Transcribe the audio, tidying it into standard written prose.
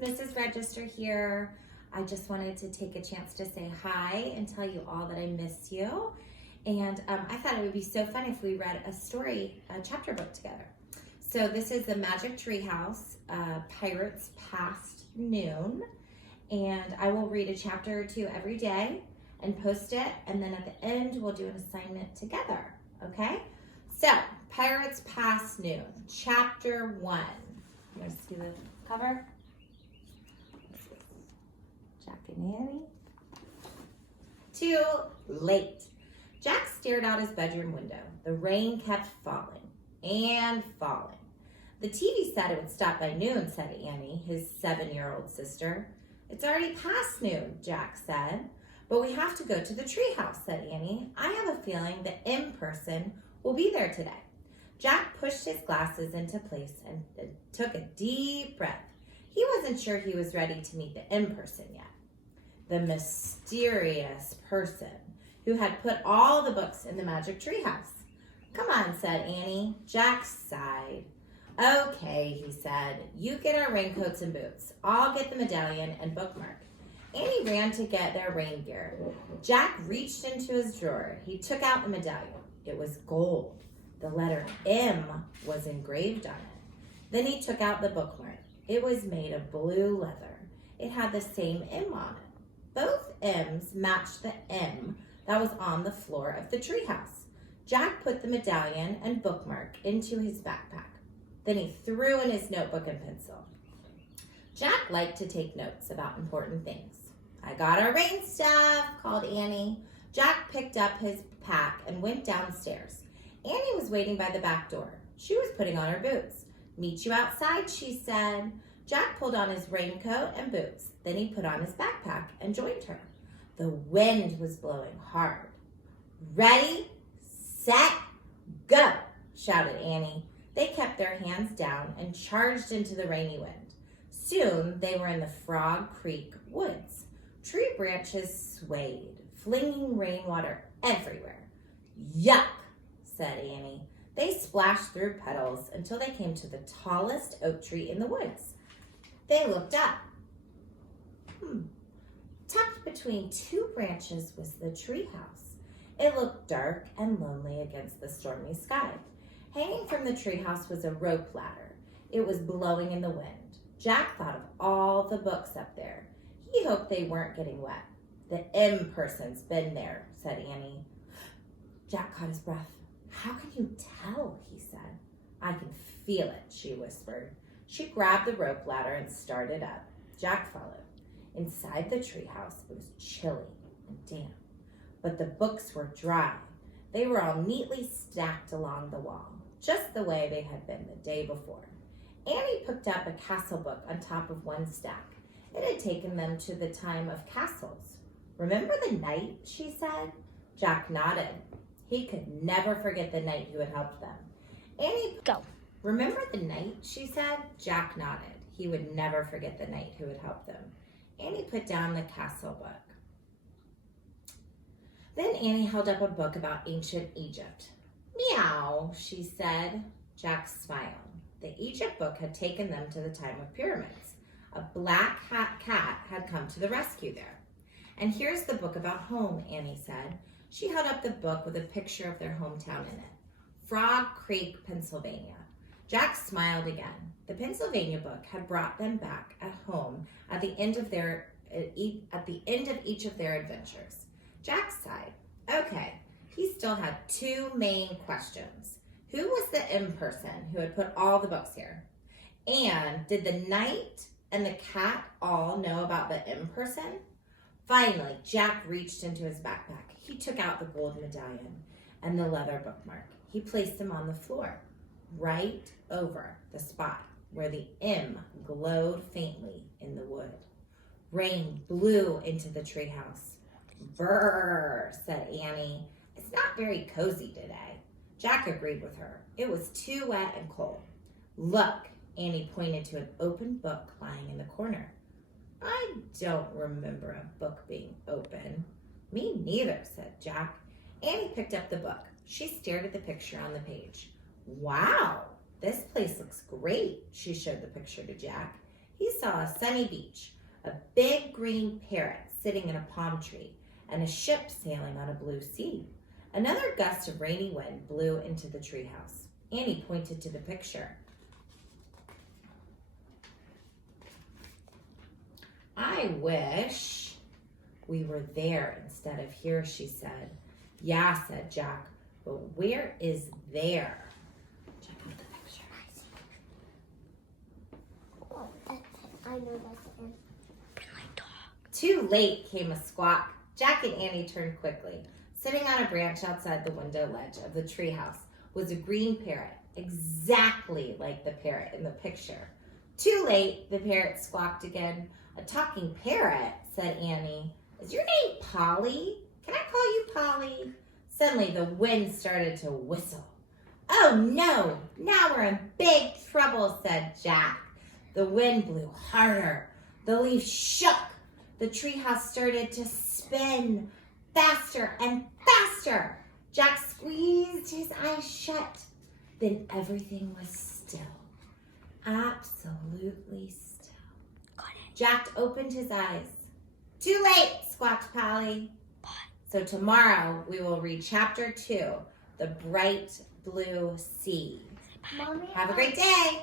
Mrs. Register here. I just wanted to take a chance to say hi and tell you all that I miss you. And I thought it would be so fun if we read a chapter book together. So this is the Magic Tree House, Pirates Past Noon. And I will read a chapter or two every day and post it. And then at the end, we'll do an assignment together, okay? So, Pirates Past Noon, Chapter 1. You want to see the cover? Jack and Annie. Too late. Jack stared out his bedroom window. The rain kept falling and falling. The TV said it would stop by noon, said Annie, his 7-year-old sister. It's already past noon, Jack said. But we have to go to the treehouse, said Annie. I have a feeling the M person will be there today. Jack pushed his glasses into place and took a deep breath. He wasn't sure he was ready to meet the M person yet. The mysterious person who had put all the books in the magic treehouse. Come on, said Annie. Jack sighed. Okay, he said. You get our raincoats and boots. I'll get the medallion and bookmark. Annie ran to get their rain gear. Jack reached into his drawer. He took out the medallion. It was gold. The letter M was engraved on it. Then he took out the bookmark. It was made of blue leather. It had the same M on it. Both M's matched the M that was on the floor of the treehouse. Jack put the medallion and bookmark into his backpack. Then he threw in his notebook and pencil. Jack liked to take notes about important things. I got our rain stuff, called Annie. Jack picked up his pack and went downstairs. Annie was waiting by the back door. She was putting on her boots. Meet you outside, she said. Jack pulled on his raincoat and boots. Then he put on his backpack and joined her. The wind was blowing hard. Ready, set, go, shouted Annie. They kept their hands down and charged into the rainy wind. Soon they were in the Frog Creek woods. Tree branches swayed, flinging rainwater everywhere. Yuck, said Annie. They splashed through petals until they came to the tallest oak tree in the woods. They looked up. Tucked between 2 branches was the treehouse. It looked dark and lonely against the stormy sky. Hanging from the treehouse was a rope ladder. It was blowing in the wind. Jack thought of all the books up there. He hoped they weren't getting wet. The M person's been there, said Annie. Jack caught his breath. How can you tell, he said. I can feel it, she whispered. She grabbed the rope ladder and started up. Jack followed. Inside the treehouse, it was chilly and damp, but the books were dry. They were all neatly stacked along the wall, just the way they had been the day before. Annie picked up a castle book on top of one stack. It had taken them to the time of castles. Remember the knight, she said? Jack nodded. He could never forget the knight who had helped them. Annie, Go. Remember the knight, she said? Jack nodded. He would never forget the knight who had helped them. Annie put down the castle book. Then Annie held up a book about ancient Egypt. Meow, she said. Jack smiled. The Egypt book had taken them to the time of pyramids. A black cat had come to the rescue there. And here's the book about home, Annie said. She held up the book with a picture of their hometown in it. Frog Creek, Pennsylvania. Jack smiled again. The Pennsylvania book had brought them back at home at the end of each of their adventures. Jack sighed. Okay, he still had 2 main questions. Who was the M person who had put all the books here? And did the knight and the cat all know about the M person? Finally, Jack reached into his backpack. He took out the gold medallion and the leather bookmark. He placed them on the floor, right over the spot where the M glowed faintly in the wood. Rain blew into the treehouse. Brrr, said Annie. It's not very cozy today. Jack agreed with her. It was too wet and cold. Look, Annie pointed to an open book lying in the corner. I don't remember a book being open. Me neither, said Jack. Annie picked up the book. She stared at the picture on the page. Wow, this place looks great, she showed the picture to Jack. he saw a sunny beach, a big green parrot sitting in a palm tree, and a ship sailing on a blue sea. Another gust of rainy wind blew into the treehouse. Annie pointed to the picture. I wish we were there instead of here, she said. Yeah, said Jack, but where is there? Check out the picture. Oh, that's it. I know that's it. Too late, came a squawk. Jack and Annie turned quickly. Sitting on a branch outside the window ledge of the treehouse was a green parrot, exactly like the parrot in the picture. Too late, the parrot squawked again. A talking parrot, said Annie. Is your name Polly? Can I call you Polly? Suddenly the wind started to whistle. Oh no, now we're in big trouble, said Jack. The wind blew harder. The leaves shook. The treehouse started to spin faster and faster. Jack squeezed his eyes shut. Then everything was still. Absolutely still. Jack opened his eyes. Too late, squawked Polly. So tomorrow we will read chapter 2, The Bright Blue Sea. Mommy, Have a great day.